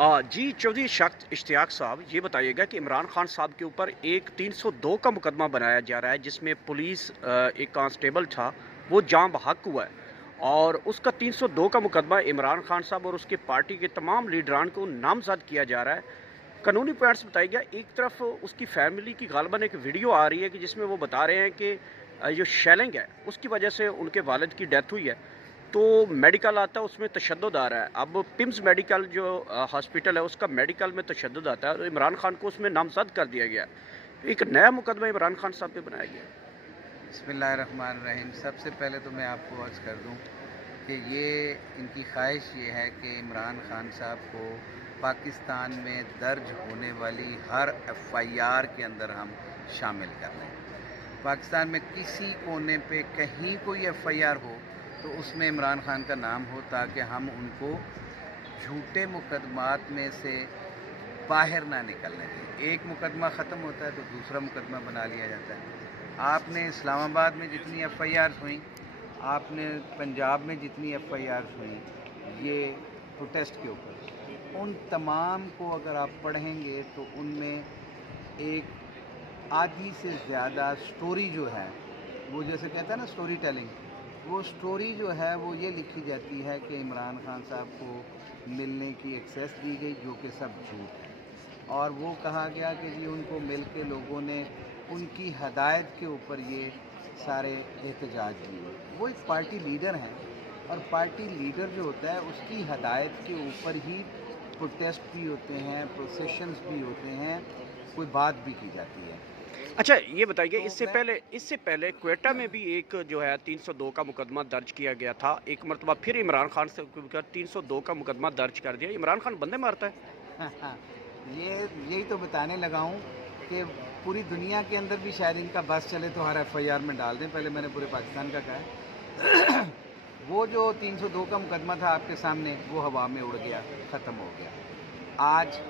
जी चौधरी इश्तियाक साहब, ये बताइएगा कि इमरान खान साहब के ऊपर एक 302 का मुकदमा बनाया जा रहा है, जिसमें पुलिस एक कांस्टेबल था, वो जाँ बहक हुआ है। और उसका 302 का मुकदमा इमरान खान साहब और उसके पार्टी के तमाम लीडरान को नामजद किया जा रहा है। कानूनी पॉइंट्स बताइएगा। एक तरफ उसकी फैमिली की गालबन एक वीडियो आ रही है कि जिसमें वो बता रहे हैं कि जो शेलिंग है उसकी वजह से उनके वालिद की डेथ हुई है। तो मेडिकल आता है, उसमें तशद्दुद आ रहा है। अब पिम्स मेडिकल जो हॉस्पिटल है, उसका मेडिकल में तशद्दुद आता है, तो इमरान खान को उसमें नामजद कर दिया गया है। एक नया मुकदमा इमरान खान साहब पे बनाया गया है। बिस्मिल्लाहिर्रहमानिर्रहीम। सबसे पहले तो मैं आपको अर्ज़ कर दूं कि इनकी ख्वाहिश ये है कि इमरान खान साहब को पाकिस्तान में दर्ज होने वाली हर एफआईआर के अंदर हम शामिल कर लें। पाकिस्तान में किसी कोने पे कहीं कोई एफआईआर हो तो उसमें इमरान खान का नाम हो, ताकि हम उनको झूठे मुकदमात में से बाहर ना निकलने दें। एक मुकदमा ख़त्म होता है तो दूसरा मुकदमा बना लिया जाता है। आपने इस्लामाबाद में जितनी एफआईआर हुई, आपने पंजाब में जितनी एफआईआर हुई, ये प्रोटेस्ट के ऊपर, उन तमाम को अगर आप पढ़ेंगे तो उनमें एक आधी से ज़्यादा स्टोरी जो है, वो जैसे कहता है ना स्टोरी टेलिंग, वो स्टोरी जो है वो ये लिखी जाती है कि इमरान खान साहब को मिलने की एक्सेस दी गई, जो कि सब झूठ है। और वो कहा गया कि जी उनको मिल के लोगों ने उनकी हदायत के ऊपर ये सारे एहतजाज दिए। वो एक पार्टी लीडर हैं, और पार्टी लीडर जो होता है उसकी हदायत के ऊपर ही प्रोटेस्ट भी होते हैं, प्रोसेशंस भी होते हैं, कोई बात भी की जाती है। अच्छा, ये बताइए, तो इससे पहले क्वेटा में भी एक जो है 302 का मुकदमा दर्ज किया गया था। एक मरतबा फिर इमरान खान से 302 का मुकदमा दर्ज कर दिया। इमरान खान बंदे मारता है। यही तो बताने लगा हूँ कि पूरी दुनिया के अंदर भी शायद इनका बस चले तो हर एफआईआर में डाल दें। पहले मैंने पूरे पाकिस्तान का कहा है। वो जो 302 का मुकदमा था आपके सामने, वो हवा में उड़ गया, ख़त्म हो गया। आज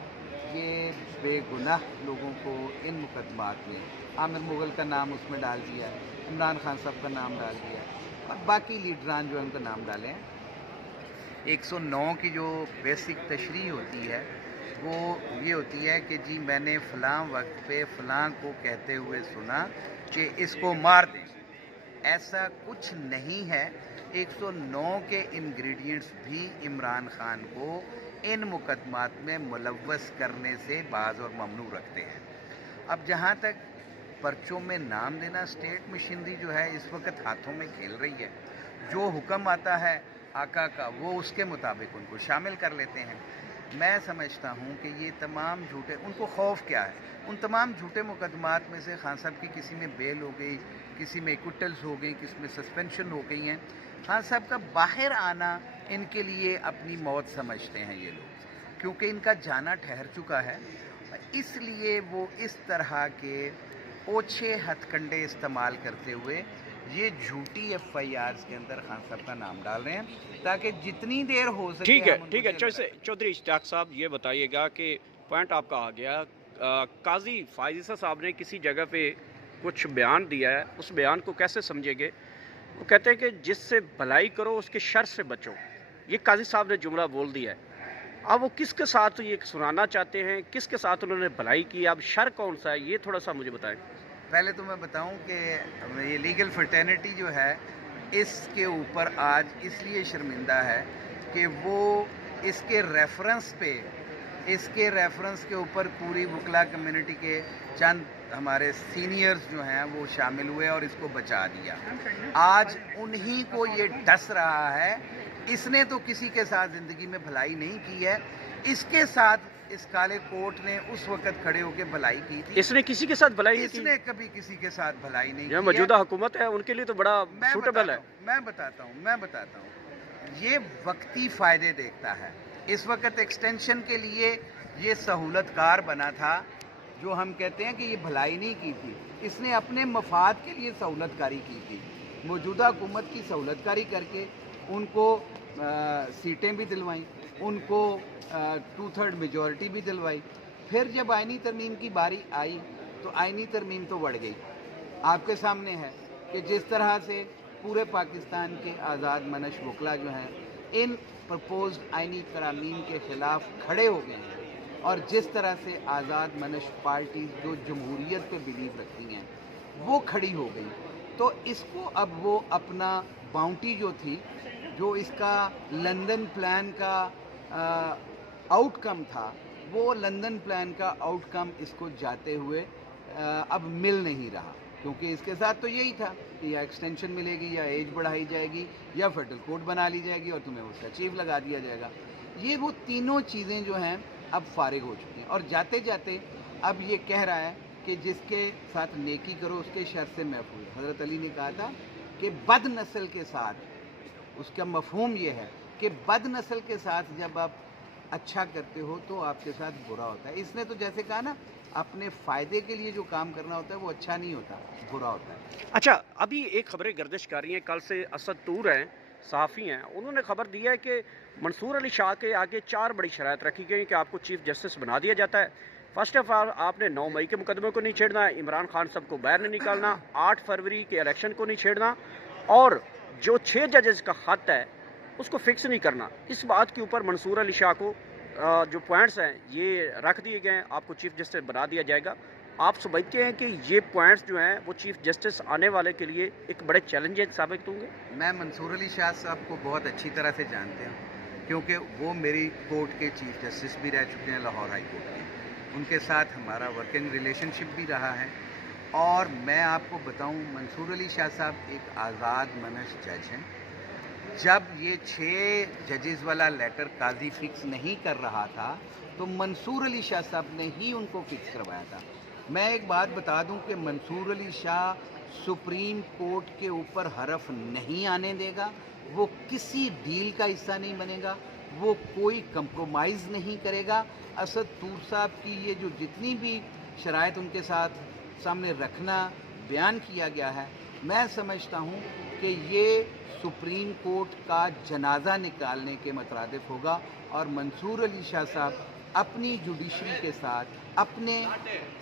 ये बेगुनाह लोगों को इन मुकदमात में आमिर मुग़ल का नाम उसमें डाल दिया, इमरान खान साहब का नाम डाल दिया, और बाकी लीडरान जो है उनका नाम डाले हैं। 109 की जो बेसिक तशरीह होती है वो ये होती है कि जी मैंने फ़लाँ वक्त पे फ़लाँ को कहते हुए सुना कि इसको मार दें। ऐसा कुछ नहीं है। 109 के इंग्रेडिएंट्स भी इमरान खान को इन मुकदमात में मुलव्वस करने से बाज़ और ममनू रखते हैं। अब जहाँ तक पर्चों में नाम देना, स्टेट मशीनरी जो है इस वक्त हाथों में खेल रही है। जो हुक्म आता है आका का, वो उसके मुताबिक उनको शामिल कर लेते हैं। मैं समझता हूँ कि ये तमाम झूठे, उनको खौफ क्या है? उन तमाम झूठे मुकदमात में से खान साहब की किसी में बेल हो गई, किसी में एक्विटल्स हो गई, किसी में सस्पेंशन हो गई हैं। खान साहब का बाहर आना इनके लिए अपनी मौत समझते हैं ये लोग, क्योंकि इनका जाना ठहर चुका है। इसलिए वो इस तरह के ओछे हथकंडे इस्तेमाल करते हुए ये झूठी एफआईआर्स के अंदर खान साहब का नाम डाल रहे हैं, ताकि जितनी देर हो सके ठीक है, हम उनको ठीक है। जेल में रखें। चौधरी इश्तियाक साहब, ये बताइएगा कि पॉइंट आपका आ गया। काजी फायज़ साहब ने किसी जगह पे कुछ बयान दिया है, उस बयान को कैसे समझेंगे? वो कहते हैं कि जिससे भलाई करो उसके शर से बचो। ये काजी साहब ने जुमला बोल दिया है। अब वो किसके साथ ये सुनाना चाहते हैं, किसके साथ उन्होंने भलाई की? अब शर कौन सा है, ये थोड़ा सा मुझे बताएं। पहले तो मैं बताऊं कि ये लीगल फ्रेटर्निटी जो है इसके ऊपर आज इसलिए शर्मिंदा है कि वो इसके रेफरेंस के ऊपर पूरी वकला कम्युनिटी के चंद हमारे सीनियर्स जो हैं वो शामिल हुए और इसको बचा दिया। आज उन्हीं को ये डस रहा है। इसने तो किसी के साथ ज़िंदगी में भलाई नहीं की है। इसके साथ इस काले कोट ने उस वक्त खड़े होकर भलाई की थी। इसने किसी के साथ भलाई नहीं की? इसने कभी किसी के साथ भलाई नहीं जो की मौजूदा है। हुकूमत है उनके लिए तो बड़ा सूटेबल है। मैं बताता हूँ। ये वक्ती फ़ायदे देखता है। इस वक्त एक्सटेंशन के लिए ये सहूलतकार बना था, जो हम कहते हैं कि ये भलाई नहीं की थी। इसने अपने मफाद के लिए सहूलतकारी की थी। मौजूदा हुकूमत की सहूलतकारी करके उनको सीटें भी दिलवाईं, उनको 2/3 मेजॉरिटी भी दिलवाई। फिर जब आईनी तरमीम की बारी आई तो आईनी तरमीम तो बढ़ गई। आपके सामने है कि जिस तरह से पूरे पाकिस्तान के आज़ाद मनश वकला जो हैं इन प्रपोज्ड आइनी तरामीम के ख़िलाफ़ खड़े हो गए हैं और जिस तरह से आज़ाद मनश पार्टी जो जमहूरियत पे बिलीव रखती हैं वो खड़ी हो गई, तो इसको अब वो अपना बाउंटी जो थी, जो इसका लंदन प्लान का आउटकम था, वो लंदन प्लान का आउटकम इसको जाते हुए अब मिल नहीं रहा, क्योंकि इसके साथ तो यही था कि या एक्सटेंशन मिलेगी या एज बढ़ाई जाएगी या फेडरल कोर्ट बना ली जाएगी और तुम्हें उसका चीफ लगा दिया जाएगा। ये वो तीनों चीज़ें जो हैं अब फारिग हो चुकी हैं और जाते जाते अब ये कह रहा है कि जिसके साथ नेकी करो उसके शर से महफूज। हज़रत अली ने कहा था कि बद नस्ल के साथ, उसका मफहूम ये है कि बद नस्ल के साथ जब आप अच्छा करते हो तो आपके साथ बुरा होता है। इसने तो जैसे कहा ना, अपने फ़ायदे के लिए जो काम करना होता है वो अच्छा नहीं होता, बुरा होता है। अच्छा, अभी एक खबरें गर्दिश कर रही हैं, कल से असद तूर हैं, सहाफ़ी हैं, उन्होंने खबर दी है कि मंसूर अली शाह के आगे 4 बड़ी शराइत रखी गई कि आपको चीफ जस्टिस बना दिया जाता है। फर्स्ट ऑफ ऑल, आपने 9 मई के मुकदमे को नहीं छेड़ना, इमरान खान साहब को बाहर नहीं निकालना, 8 फरवरी के इलेक्शन को नहीं छेड़ना और जो 6 जजेस का खत है उसको फिक्स नहीं करना। इस बात के ऊपर मंसूर अली शाह को जो पॉइंट्स हैं ये रख दिए गए हैं, आपको चीफ जस्टिस बना दिया जाएगा। आप समझते हैं कि ये पॉइंट्स जो हैं वो चीफ जस्टिस आने वाले के लिए एक बड़े चैलेंजेस साबित होंगे? मैं मंसूर अली शाह साहब को बहुत अच्छी तरह से जानते हूँ, क्योंकि वो मेरी कोर्ट के चीफ जस्टिस भी रह चुके हैं, लाहौर हाई कोर्ट के। उनके साथ हमारा वर्किंग रिलेशनशिप भी रहा है। और मैं आपको बताऊँ, मंसूर अली शाह साहब एक आज़ाद मनश जज हैं। जब ये 6 जजेस वाला लेटर काजी फिक्स नहीं कर रहा था तो मंसूर अली शाह साहब ने ही उनको फिक्स करवाया था। मैं एक बात बता दूं कि मंसूर अली शाह सुप्रीम कोर्ट के ऊपर हरफ नहीं आने देगा, वो किसी डील का हिस्सा नहीं बनेगा, वो कोई कंप्रोमाइज़ नहीं करेगा। असद तूर साहब की ये जो जितनी भी शराइत उनके साथ सामने रखना बयान किया गया है, मैं समझता हूँ कि ये सुप्रीम कोर्ट का जनाजा निकालने के मुतरादिफ होगा और मंसूर अली शाह साहब अपनी जुडिशरी के साथ, अपने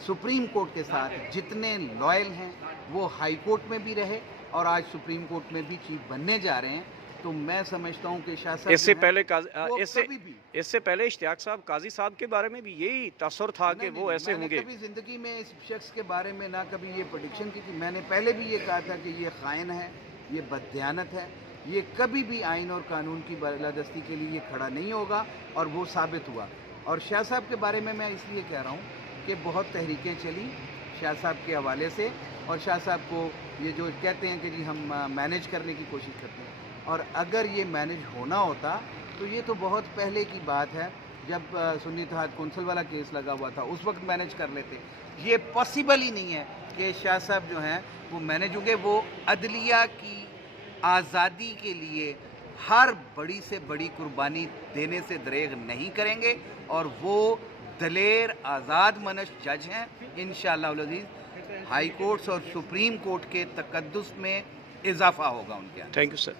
सुप्रीम कोर्ट के साथ जितने लॉयल हैं वो हाई कोर्ट में भी रहे और आज सुप्रीम कोर्ट में भी चीफ बनने जा रहे हैं। तो मैं समझता हूँ कि शाह साहब इससे पहले इससे पहले इश्तियाक साहब, काजी साहब के बारे में भी यही तसर था कि वो ऐसे होंगे। कभी ज़िंदगी में इस शख्स के बारे में ना कभी ये प्रेडिक्शन की थी। मैंने पहले भी ये कहा था कि ये खाइन है, ये बददियानत है, ये कभी भी आइन और कानून की बालादस्ती के लिए ये खड़ा नहीं होगा और वो साबित हुआ। और शाह साहब के बारे में मैं इसलिए कह रहा हूँ कि बहुत तहरीकें चली शाह साहब के हवाले से और शाह साहब को ये जो कहते हैं कि जी हम मैनेज करने की कोशिश करते हैं, और अगर ये मैनेज होना होता तो ये तो बहुत पहले की बात है, जब सुन्नी इत्तेहाद कौंसिल वाला केस लगा हुआ था उस वक्त मैनेज कर लेते। ये पॉसिबल ही नहीं है कि शाह साहब जो हैं वो मैनेज होंगे। वो अदलिया की आज़ादी के लिए हर बड़ी से बड़ी कुर्बानी देने से दरेग नहीं करेंगे और वो दलेर आज़ाद मनश जज हैं। इंशाअल्लाह उल अज़ीज़ हाई कोर्ट्स और सुप्रीम कोर्ट के तकद्दुस में इजाफा होगा उनके अंदर। Thank you sir.